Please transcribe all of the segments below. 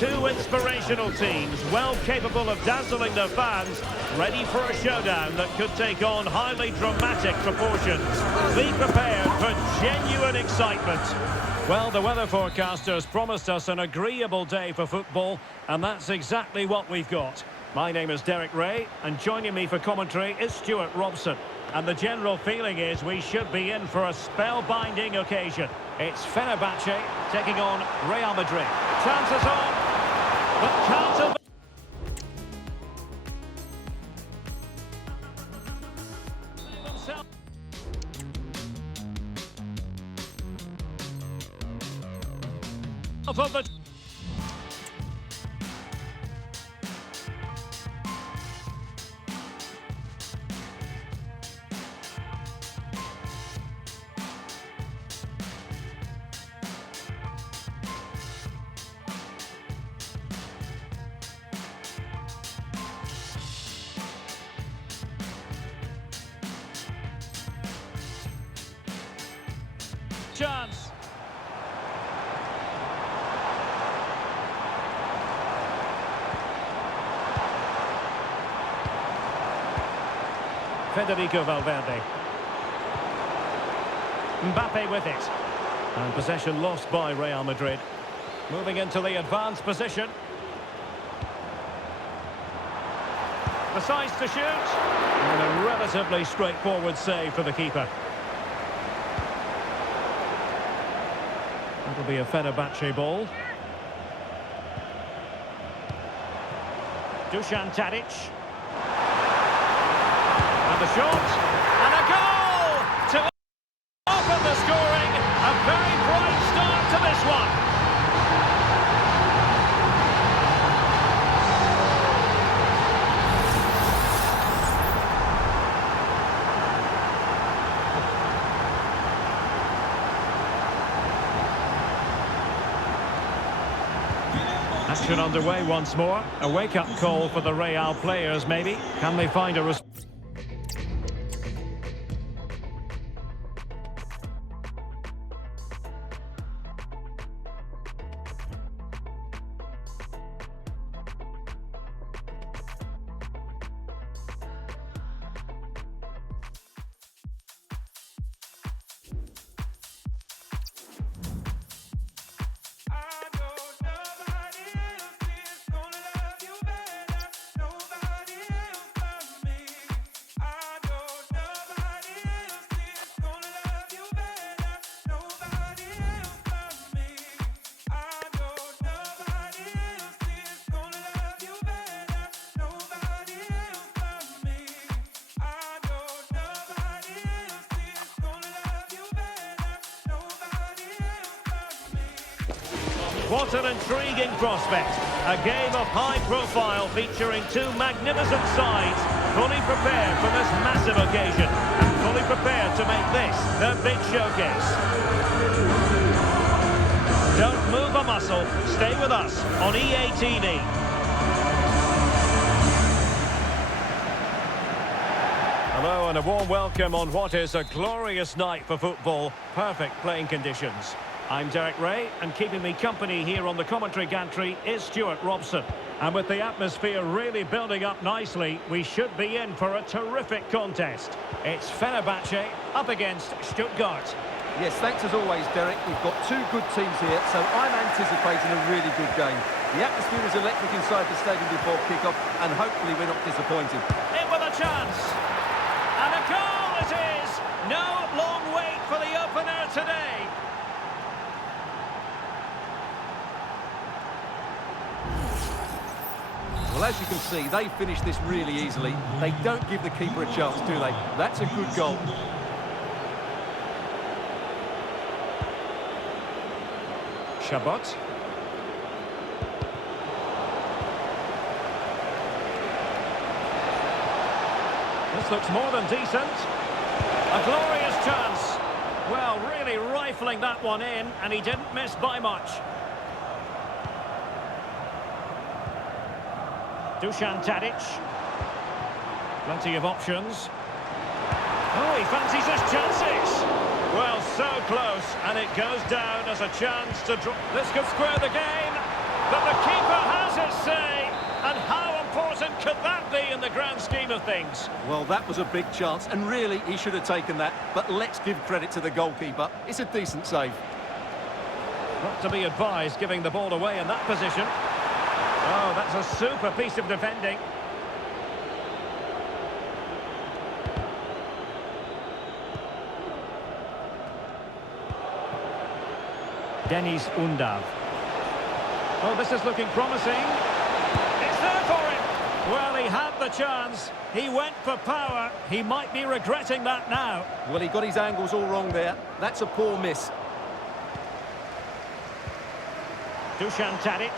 Two inspirational teams, well capable of dazzling their fans, ready for a showdown that could take on highly dramatic proportions. Be prepared for genuine excitement. Well, the weather forecasters promised us an agreeable day for football, and that's exactly what we've got. My name is Derek Ray, and joining me for commentary is Stuart Robson. And the general feeling is we should be in for a spellbinding occasion. It's Fenerbahce taking on Real Madrid. Chances on, but can't have... of the... chance. Federico Valverde. Mbappe with it. And possession lost by Real Madrid. Moving into the advanced position. Decides to shoot. And a relatively straightforward save for the keeper. That'll be a Fenerbahce ball. Dusan Tadic. And the shot. And a goal to open the scoring. A very bright start to this one. Action underway once more. A wake-up call for the Real players, maybe. Can they find a response? What an intriguing prospect. A game of high profile featuring two magnificent sides, fully prepared for this massive occasion and fully prepared to make this their big showcase. Don't move a muscle. Stay with us on EA TV. Hello and a warm welcome on what is a glorious night for football. Perfect playing conditions. I'm Derek Ray, and keeping me company here on the commentary gantry is Stuart Robson. And with the atmosphere really building up nicely, we should be in for a terrific contest. It's Fenerbahce up against Stuttgart. Yes, thanks as always, Derek. We've got two good teams here, so I'm anticipating a really good game. The atmosphere is electric inside the stadium before kick-off, and hopefully we're not disappointed. In with a chance. And a goal it is! No long wait for the opener today. Well, as you can see, they finish this really easily. They don't give the keeper a chance, do they? That's a good goal. Chabot. This looks more than decent. A glorious chance. Well, really rifling that one in, and he didn't miss by much. Dusan Tadic. Plenty of options. Oh, he fancies his chances. Well, so close, and it goes down as a chance to draw. This could square the game. But the keeper has his say, and how important could that be in the grand scheme of things? Well, that was a big chance, and really, he should have taken that. But let's give credit to the goalkeeper. It's a decent save. Not to be advised giving the ball away in that position. Oh, that's a super piece of defending. Deniz Undav. Oh, this is looking promising. It's there for him. Well, he had the chance. He went for power. He might be regretting that now. Well, he got his angles all wrong there. That's a poor miss. Dusan Tadic.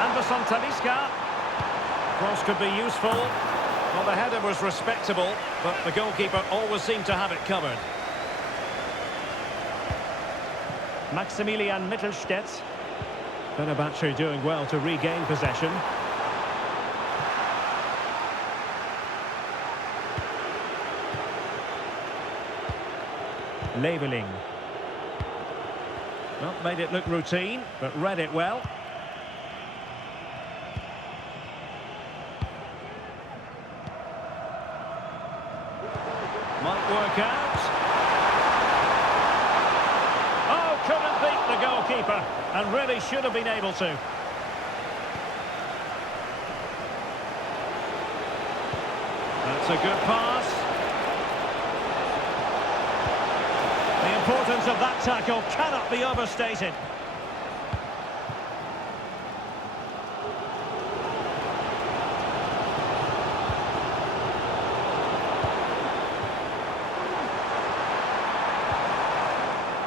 Anderson Talisca. Cross could be useful. Well, the header was respectable, but the goalkeeper always seemed to have it covered. Maximilian Mittelstädt. Fenerbahce doing well to regain possession. Leveling. Not made it look routine, but read it well. Might work out. Oh, couldn't beat the goalkeeper, and really should have been able to. That's a good pass. The importance of that tackle cannot be overstated.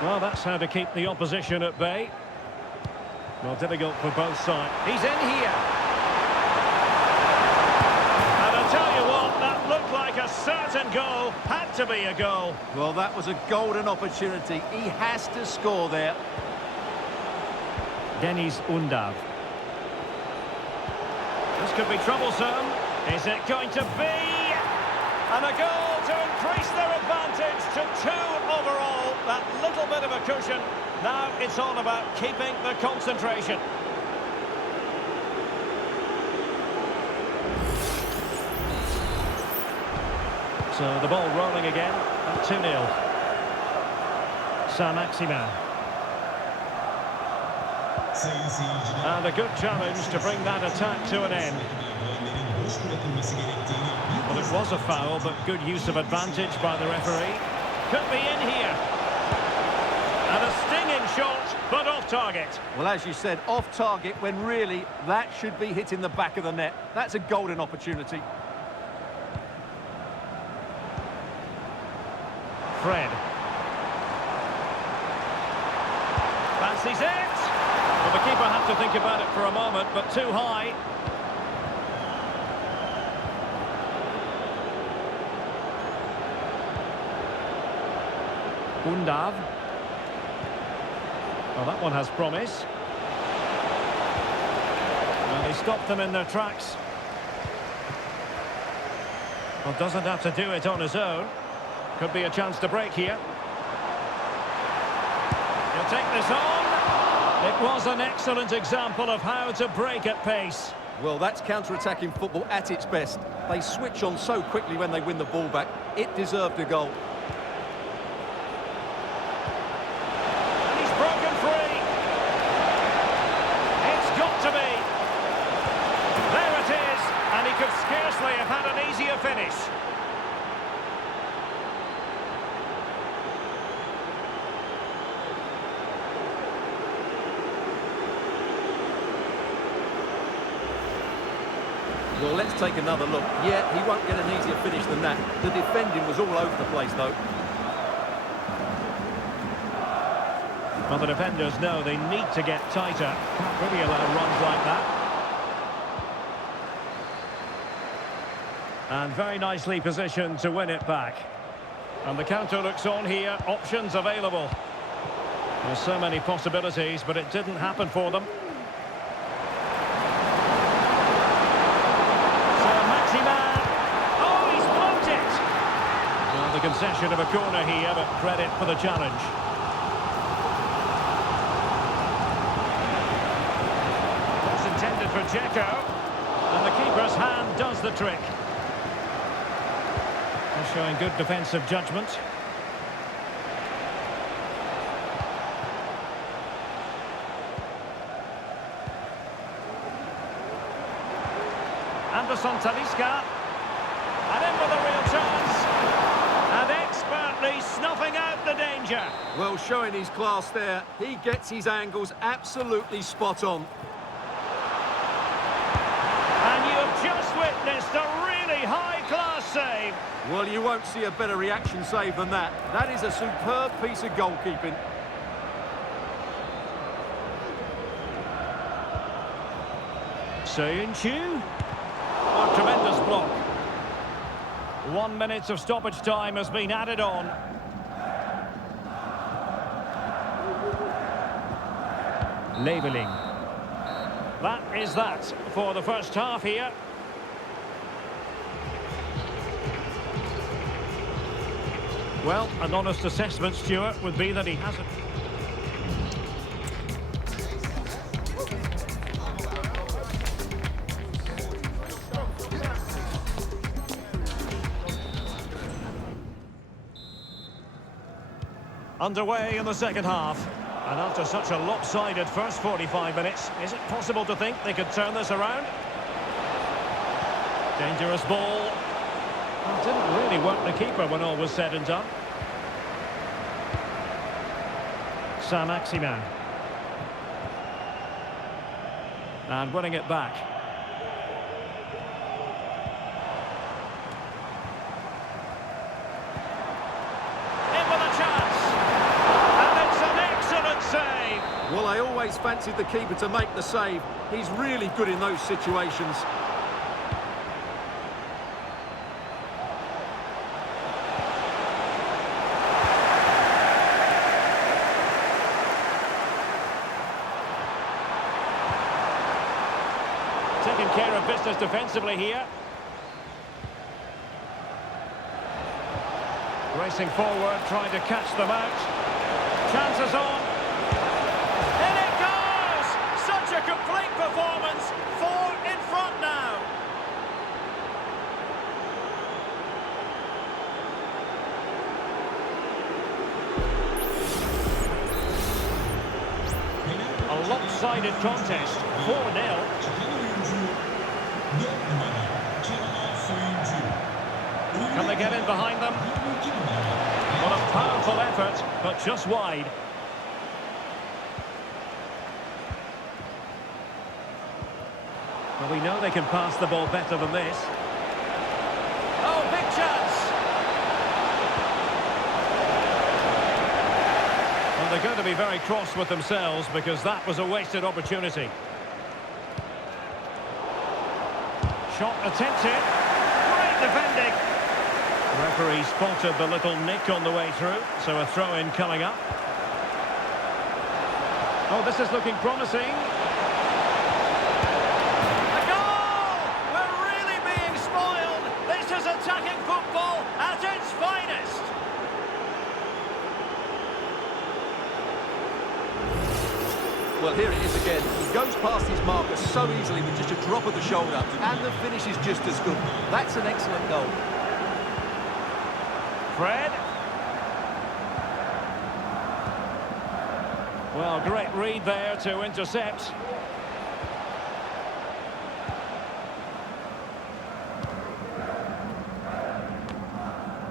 Well, that's how to keep the opposition at bay. Well, difficult for both sides. He's in here. And I tell you what, that looked like a certain goal. Had to be a goal. Well, that was a golden opportunity. He has to score there. Deniz Undav. This could be troublesome. Is it going to be? And a goal to increase their advantage to 2 overall. That little bit of a cushion. Now it's all about keeping the concentration. So the ball rolling again at 2-0. Saint-Maximin. And a good challenge to bring that attack to an end. Well, it was a foul, but good use of advantage by the referee. Could be in here. And a stinging shot, but off target. Well, as you said, off target when really that should be hitting the back of the net. That's a golden opportunity. Fred. Fancies it. Well, the keeper had to think about it for a moment, but too high. Undav. Well, that one has promise. Well, he stopped them in their tracks. Well, doesn't have to do it on his own. Could be a chance to break here. He'll take this on. It was an excellent example of how to break at pace. Well, that's counter-attacking football at its best. They switch on so quickly when they win the ball back. It deserved a goal. Scarcely have had an easier finish. Well, let's take another look. Yeah, he won't get an easier finish than that. The defending was all over the place, though. Well, the defenders know they need to get tighter. Can't really allow runs like that. And very nicely positioned to win it back. And the counter looks on here. Options available. There's so many possibilities, but it didn't happen for them. Saint-Maximin. Oh, he's blocked it! Well, the concession of a corner here, but credit for the challenge. Dzeko. And the keeper's hand does the trick. They're showing good defensive judgment. Anderson Talisca. And in with a real chance. And expertly snuffing out the danger. Well, showing his class there. He gets his angles absolutely spot on. And you have just witnessed a really high-class save. Well, you won't see a better reaction save than that. That is a superb piece of goalkeeping. Soyuncu. A tremendous block. 1 minute of stoppage time has been added on. Labelling. That is that for the first half here. Well, an honest assessment, Stuart, would be that he hasn't. Underway in the second half. And after such a lopsided first 45 minutes, is it possible to think they could turn this around? Dangerous ball. Well, didn't really work the keeper when all was said and done. Saint-Maximin. And winning it back. Well, I always fancied the keeper to make the save. He's really good in those situations. Taking care of business defensively here. Racing forward, trying to catch them out. Chances on. A complete performance, 4 in front now. A lopsided contest, 4-0. Can they get in behind them? What a powerful effort, but just wide. Well, we know they can pass the ball better than this. Oh, big chance! Well, they're going to be very cross with themselves because that was a wasted opportunity. Shot attempted. Great defending. Referee spotted the little nick on the way through, so a throw-in coming up. Oh, this is looking promising. Attacking football at its finest. Well, here it is again. He goes past his marker so easily with just a drop of the shoulder, and the finish is just as good. That's an excellent goal. Fred. Well, great read there to intercept.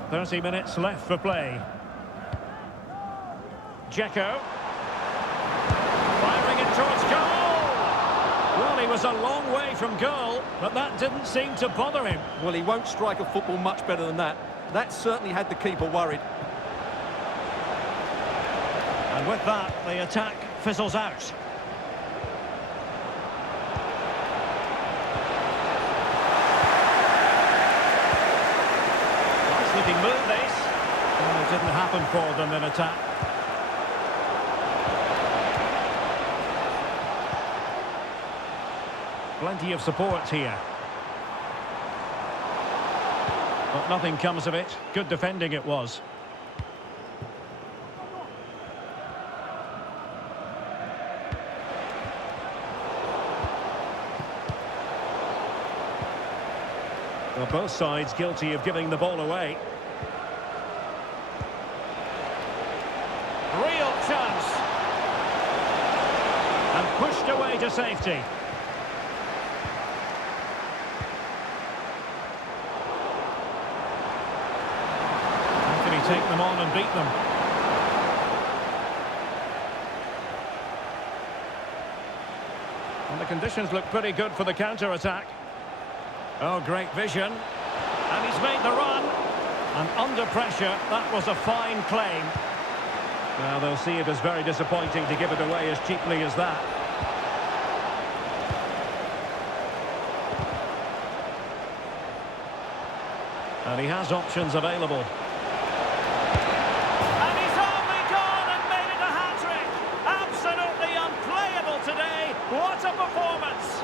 30 minutes left for play. Dzeko. Firing it towards goal! Well, he was a long way from goal, but that didn't seem to bother him. Well, he won't strike a football much better than that. That certainly had the keeper worried. And with that, the attack fizzles out. Looking move this. Oh, it didn't happen for them in attack. Plenty of support here. But nothing comes of it. Good defending it was. Well, both sides guilty of giving the ball away. Real chance. And pushed away to safety. How can he take them on and beat them? And the conditions look pretty good for the counter-attack. Oh, great vision. And he's made the run. And under pressure, that was a fine claim. Now, they'll see it as very disappointing to give it away as cheaply as that. And he has options available. And he's only gone and made it a hat-trick. Absolutely unplayable today. What a performance.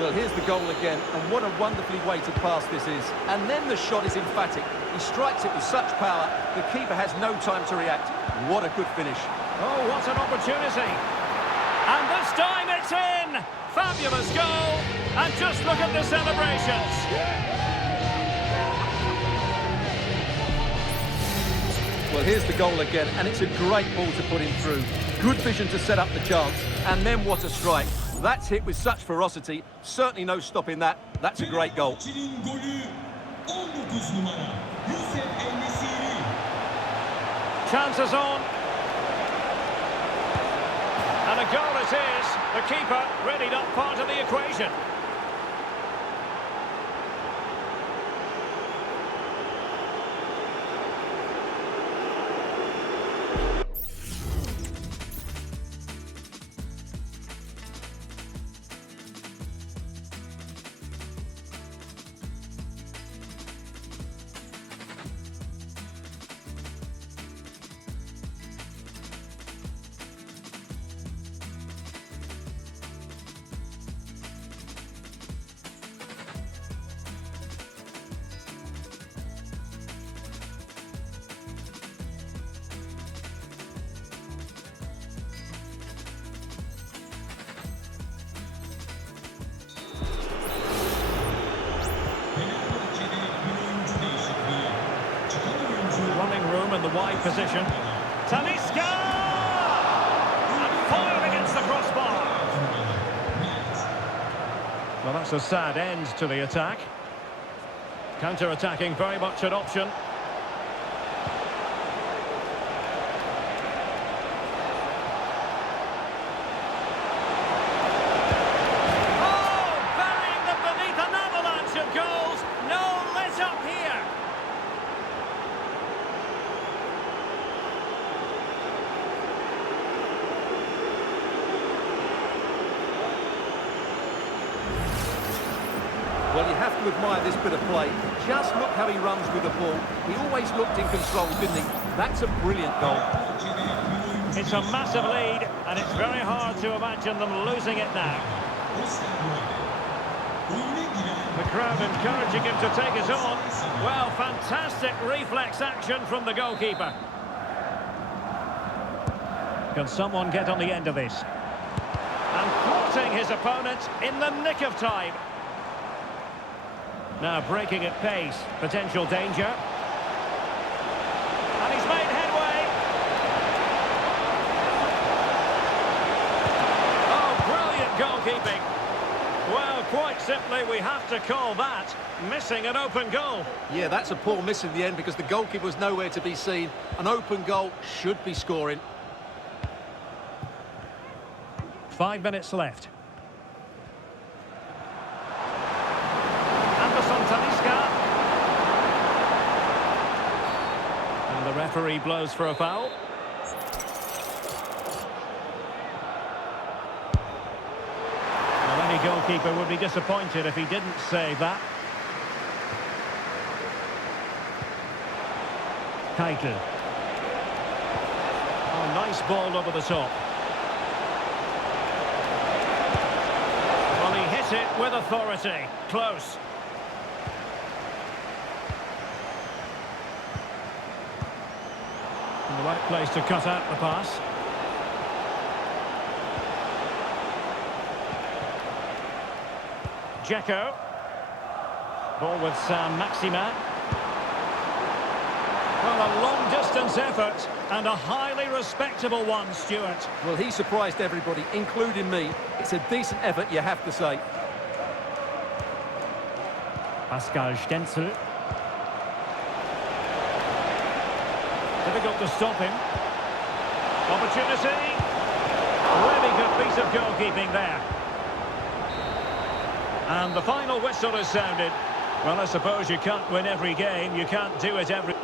Well, here's the goal again, and what a wonderfully weighted pass this is. And then the shot is emphatic. He strikes it with such power, the keeper has no time to react. What a good finish. Oh, what an opportunity. And this time it's in! Fabulous goal! And just look at the celebrations! Well, here's the goal again, and it's a great ball to put him through. Good vision to set up the chance, and then what a strike. That's hit with such ferocity, certainly no stopping that. That's a great goal. Chances on. And a goal it is. The keeper really not part of the equation. Running room in the wide position. Talisca! And fired against the crossbar. Well, that's a sad end to the attack. Counter-attacking very much an option. Oh, burying them beneath an avalanche of goals. No let up here. Well, you have to admire this bit of play. Just look how he runs with the ball. He always looked in control, didn't he? That's a brilliant goal. It's a massive lead, and it's very hard to imagine them losing it now. The crowd encouraging him to take it on. Well, fantastic reflex action from the goalkeeper. Can someone get on the end of this? And thwarting his opponent in the nick of time. Now breaking at pace, potential danger. And he's made headway. Oh, brilliant goalkeeping. Well, quite simply, we have to call that missing an open goal. Yeah, that's a poor miss in the end because the goalkeeper was nowhere to be seen. An open goal should be scoring. 5 minutes left. And the referee blows for a foul. Well, any goalkeeper would be disappointed if he didn't save that. Keitel. Oh, nice ball over the top. Well, he hit it with authority. Close. The right place to cut out the pass. Dzeko. Ball with Sam Maxima. Well, a long-distance effort and a highly respectable one, Stuart. Well, he surprised everybody, including me. It's a decent effort, you have to say. Pascal Stenzel. Difficult to stop him. Opportunity. Really good piece of goalkeeping there. And the final whistle is sounded. Well, I suppose you can't win every game. You can't do it every...